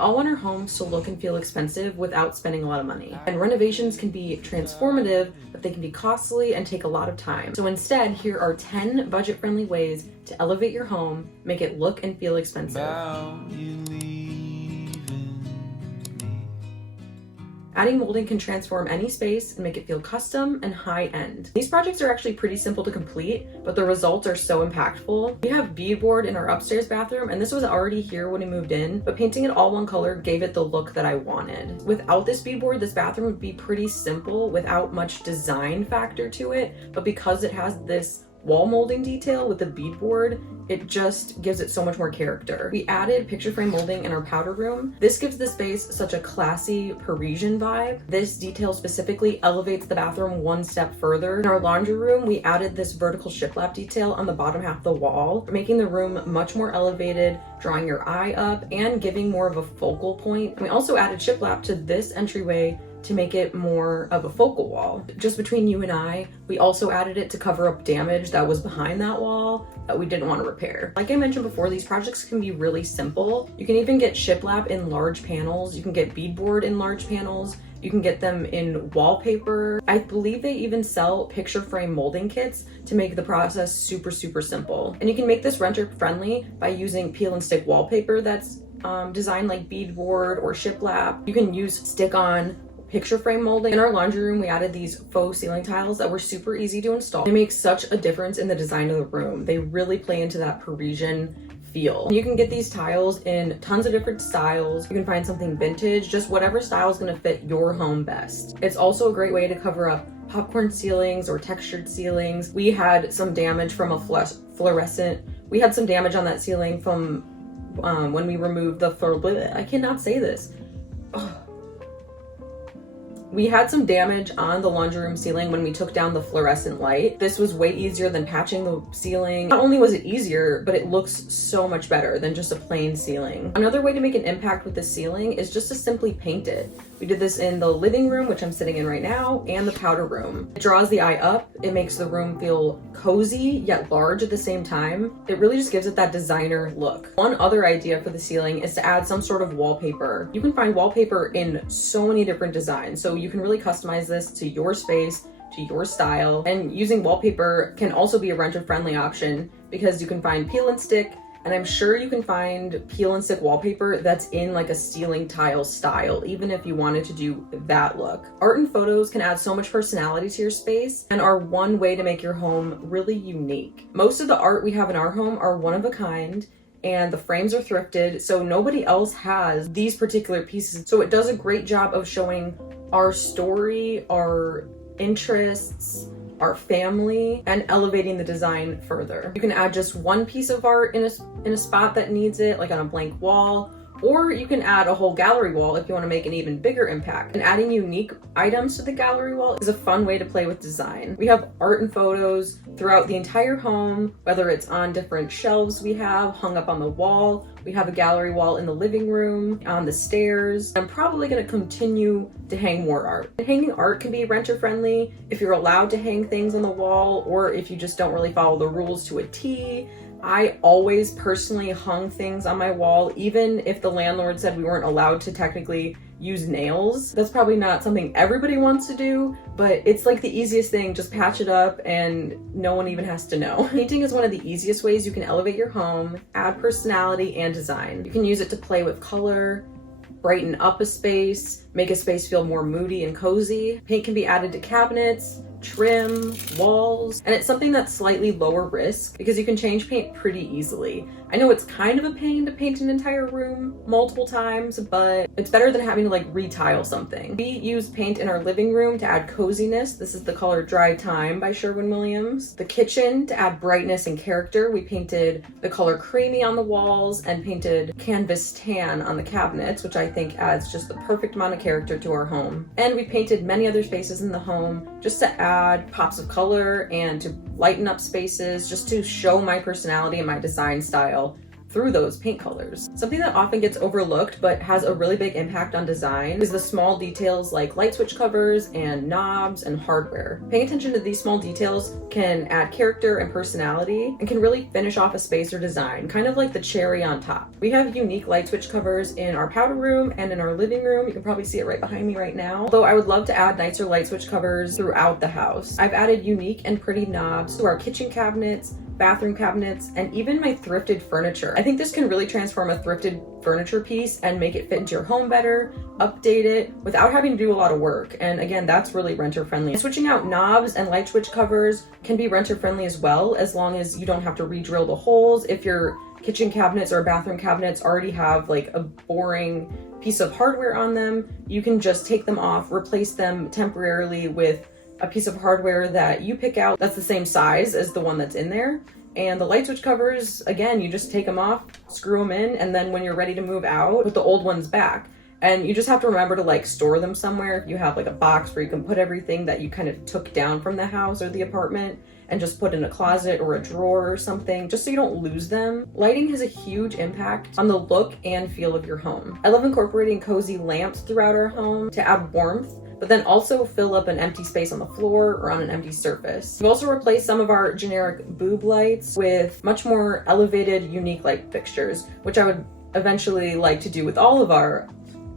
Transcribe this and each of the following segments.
all want our homes to look and feel expensive without spending a lot of money. And renovations can be transformative, but they can be costly and take a lot of time. So instead, here are 10 budget-friendly ways to elevate your home, make it look and feel expensive. Adding molding can transform any space and make it feel custom and high-end. These projects are actually pretty simple to complete, but the results are so impactful. We have beadboard in our upstairs bathroom, and this was already here when we moved in, but painting it all one color gave it the look that I wanted. Without this beadboard, this bathroom would be pretty simple without much design factor to it, but because it has this wall molding detail with the beadboard, it just gives it so much more character. We added picture frame molding in our powder room. This gives the space such a classy Parisian vibe. This detail specifically elevates the bathroom one step further. In our laundry room, we added this vertical shiplap detail on the bottom half of the wall, making the room much more elevated, drawing your eye up and giving more of a focal point. And we also added shiplap to this entryway to make it more of a focal wall. Just between you and I, we also added it to cover up damage that was behind that wall that we didn't want to repair. Like I mentioned before, these projects can be really simple. You can even get shiplap in large panels. You can get beadboard in large panels. You can get them in wallpaper. I believe they even sell picture frame molding kits to make the process super, super simple. And you can make this renter friendly by using peel and stick wallpaper that's designed like beadboard or shiplap. You can use stick-on picture frame molding. In our laundry room, we added these faux ceiling tiles that were super easy to install. They make such a difference in the design of the room. They really play into that Parisian feel. You can get these tiles in tons of different styles. You can find something vintage, just whatever style is gonna fit your home best. It's also a great way to cover up popcorn ceilings or textured ceilings. We had some damage from a fluorescent. We had some damage on that ceiling from when we removed the I cannot say this. Ugh. We had some damage on the laundry room ceiling when we took down the fluorescent light. This was way easier than patching the ceiling. Not only was it easier, but it looks so much better than just a plain ceiling. Another way to make an impact with the ceiling is just to simply paint it. We did this in the living room, which I'm sitting in right now, and the powder room. It draws the eye up. It makes the room feel cozy, yet large at the same time. It really just gives it that designer look. One other idea for the ceiling is to add some sort of wallpaper. You can find wallpaper in so many different designs, so you can really customize this to your space, to your style. And using wallpaper can also be a renter-friendly option because you can find peel and stick, and I'm sure you can find peel and stick wallpaper that's in like a ceiling tile style, even if you wanted to do that look. Art and photos can add so much personality to your space and are one way to make your home really unique. Most of the art we have in our home are one of a kind, and the frames are thrifted, so nobody else has these particular pieces. So it does a great job of showing our story, our interests, our family, and elevating the design further. You can add just one piece of art in a spot that needs it, like on a blank wall, or you can add a whole gallery wall if you want to make an even bigger impact. And adding unique items to the gallery wall is a fun way to play with design. We have art and photos throughout the entire home, whether it's on different shelves we have hung up on the wall. We have a gallery wall in the living room, on the stairs. I'm probably going to continue to hang more art. And hanging art can be renter friendly if you're allowed to hang things on the wall, or if you just don't really follow the rules to a T. I always personally hung things on my wall, even if the landlord said we weren't allowed to technically use nails. That's probably not something everybody wants to do, but it's like the easiest thing. Just patch it up and no one even has to know. Painting is one of the easiest ways you can elevate your home, add personality and design. You can use it to play with color, brighten up a space, make a space feel more moody and cozy. Paint can be added to cabinets, trim, walls, and it's something that's slightly lower risk because you can change paint pretty easily. I know it's kind of a pain to paint an entire room multiple times, but it's better than having to like retile something. We use paint in our living room to add coziness. This is the color Dry Time by Sherwin-Williams. The kitchen to add brightness and character. We painted the color Creamy on the walls and painted Canvas Tan on the cabinets, which I think adds just the perfect amount of character to our home. And we painted many other spaces in the home just to add pops of color and to lighten up spaces, just to show my personality and my design style through those paint colors. Something that often gets overlooked but has a really big impact on design is the small details like light switch covers and knobs and hardware. Paying attention to these small details can add character and personality and can really finish off a space or design, kind of like the cherry on top. We have unique light switch covers in our powder room and in our living room. You can probably see it right behind me right now. Although I would love to add nicer light switch covers throughout the house. I've added unique and pretty knobs to our kitchen cabinets, bathroom cabinets, and even my thrifted furniture. I think this can really transform a thrifted furniture piece and make it fit into your home better, update it without having to do a lot of work. And again, that's really renter friendly. Switching out knobs and light switch covers can be renter friendly as well, as long as you don't have to re-drill the holes. If your kitchen cabinets or bathroom cabinets already have like a boring piece of hardware on them, you can just take them off, replace them temporarily with a piece of hardware that you pick out that's the same size as the one that's in there. And the light switch covers, again, you just take them off, screw them in, and then when you're ready to move out, put the old ones back. And you just have to remember to like store them somewhere. If you have like a box where you can put everything that you kind of took down from the house or the apartment and just put in a closet or a drawer or something, just so you don't lose them. Lighting has a huge impact on the look and feel of your home. I love incorporating cozy lamps throughout our home to add warmth, but then also fill up an empty space on the floor or on an empty surface. We've also replaced some of our generic boob lights with much more elevated, unique light fixtures, which I would eventually like to do with all of our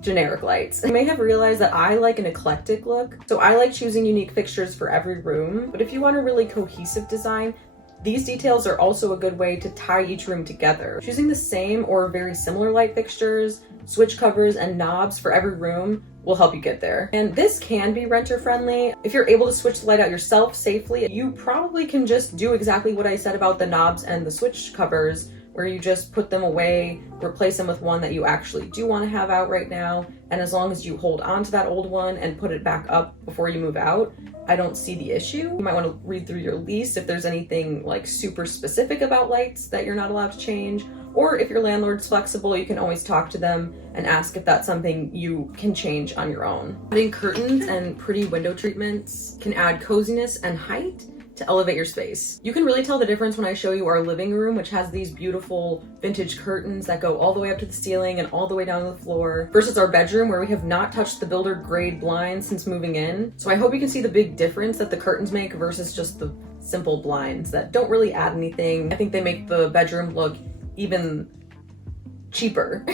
generic lights. You may have realized that I like an eclectic look, so I like choosing unique fixtures for every room. But if you want a really cohesive design, these details are also a good way to tie each room together. Choosing the same or very similar light fixtures, switch covers, and knobs for every room will help you get there. And this can be renter friendly. If you're able to switch the light out yourself safely, you probably can just do exactly what I said about the knobs and the switch covers, where you just put them away, replace them with one that you actually do want to have out right now. And as long as you hold on to that old one and put it back up before you move out, I don't see the issue. You might want to read through your lease if there's anything like super specific about lights that you're not allowed to change. Or if your landlord's flexible, you can always talk to them and ask if that's something you can change on your own. Adding curtains and pretty window treatments can add coziness and height to elevate your space. You can really tell the difference when I show you our living room, which has these beautiful vintage curtains that go all the way up to the ceiling and all the way down to the floor, versus our bedroom where we have not touched the builder grade blinds since moving in. So I hope you can see the big difference that the curtains make versus just the simple blinds that don't really add anything. I think they make the bedroom look even cheaper.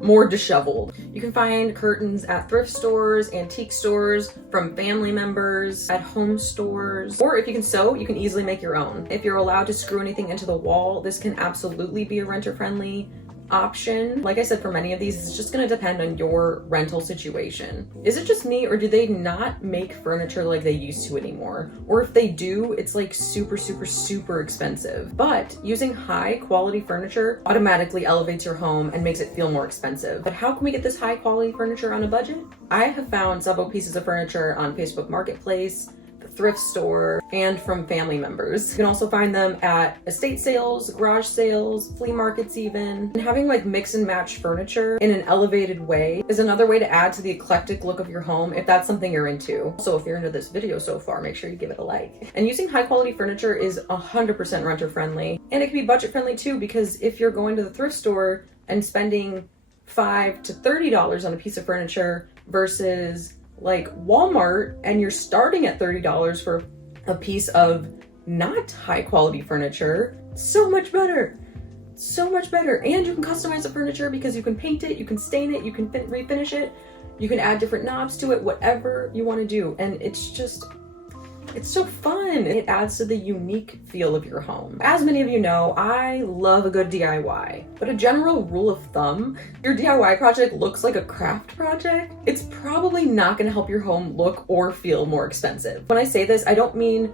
More disheveled. You can find curtains at thrift stores, antique stores, from family members, at home stores, or if you can sew, you can easily make your own. If you're allowed to screw anything into the wall, this can absolutely be a renter-friendly option. Like I said, for many of these, it's just going to depend on your rental situation. Is it just me, or do they not make furniture like they used to anymore? Or if they do, it's like super, super, super expensive. But using high quality furniture automatically elevates your home and makes it feel more expensive. But how can we get this high quality furniture on a budget? I have found several pieces of furniture on Facebook Marketplace, the thrift store, and from family members. You can also find them at estate sales, garage sales, flea markets even. And having like mix and match furniture in an elevated way is another way to add to the eclectic look of your home if that's something you're into. So if you're into this video so far, make sure you give it a like. And using high quality furniture is 100% renter friendly. And it can be budget friendly too, because if you're going to the thrift store and spending $5 to $30 on a piece of furniture versus like Walmart, and you're starting at $30 for a piece of not high quality furniture, so much better. So much better. And you can customize the furniture because you can paint it, you can stain it, you can refinish it, you can add different knobs to it, whatever you want to do. And it's so fun. It adds to the unique feel of your home. As many of you know, I love a good DIY, but a general rule of thumb, your DIY project looks like a craft project, it's probably not gonna help your home look or feel more expensive. When I say this, I don't mean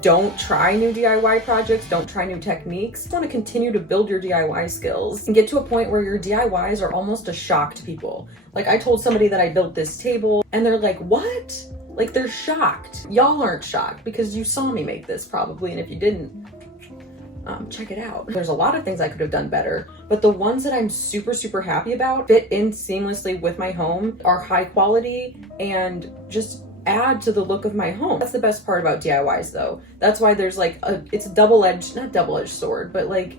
don't try new DIY projects, don't try new techniques. You want to continue to build your DIY skills and get to a point where your DIYs are almost a shock to people. Like I told somebody that I built this table and they're like, what? Like they're shocked. Y'all aren't shocked because you saw me make this probably, and if you didn't, check it out. There's a lot of things I could have done better, but the ones that I'm super, super happy about fit in seamlessly with my home, are high quality, and just add to the look of my home. That's the best part about DIYs though. That's why there's like it's a double-edged, not double-edged sword, but like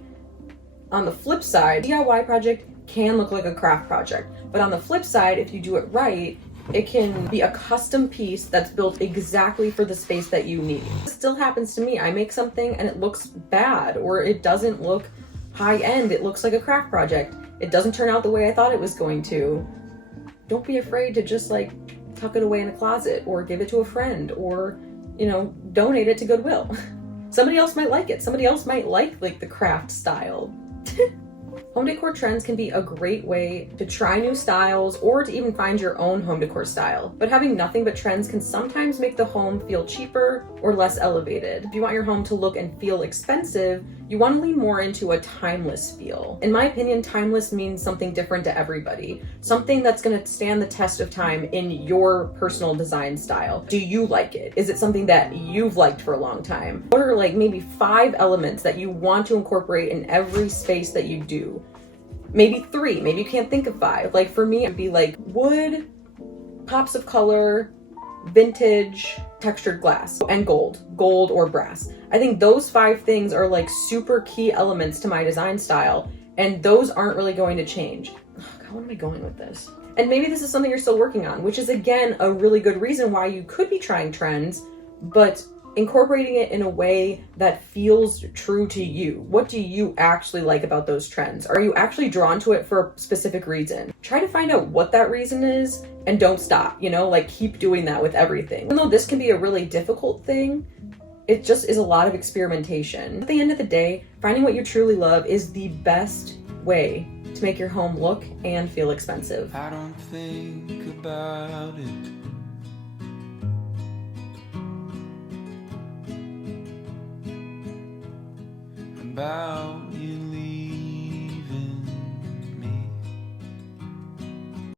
On the flip side, DIY project can look like a craft project, but on the flip side, if you do it right, it can be a custom piece that's built exactly for the space that you need. This still happens to me. I make something and it looks bad, or it doesn't look high end. It looks like a craft project. It doesn't turn out the way I thought it was going to. Don't be afraid to just like tuck it away in a closet or give it to a friend or, you know, donate it to Goodwill. Somebody else might like it. Somebody else might like the craft style. Home decor trends can be a great way to try new styles or to even find your own home decor style. But having nothing but trends can sometimes make the home feel cheaper or less elevated. If you want your home to look and feel expensive, you want to lean more into a timeless feel. In my opinion, timeless means something different to everybody. Something that's going to stand the test of time in your personal design style. Do you like it? Is it something that you've liked for a long time? What are like maybe 5 elements that you want to incorporate in every space that you do? Maybe 3, maybe you can't think of 5. Like for me, it'd be like wood, pops of color, vintage, textured glass, and gold or brass. I think those 5 things are like super key elements to my design style, and those aren't really going to change. Oh God, what am I going with this? And maybe this is something you're still working on, which is again, a really good reason why you could be trying trends, but incorporating it in a way that feels true to you. What do you actually like about those trends? Are you actually drawn to it for a specific reason? Try to find out what that reason is and don't stop, you know, like keep doing that with everything. Even though this can be a really difficult thing, it just is a lot of experimentation. At the end of the day, finding what you truly love is the best way to make your home look and feel expensive. I don't think about it. About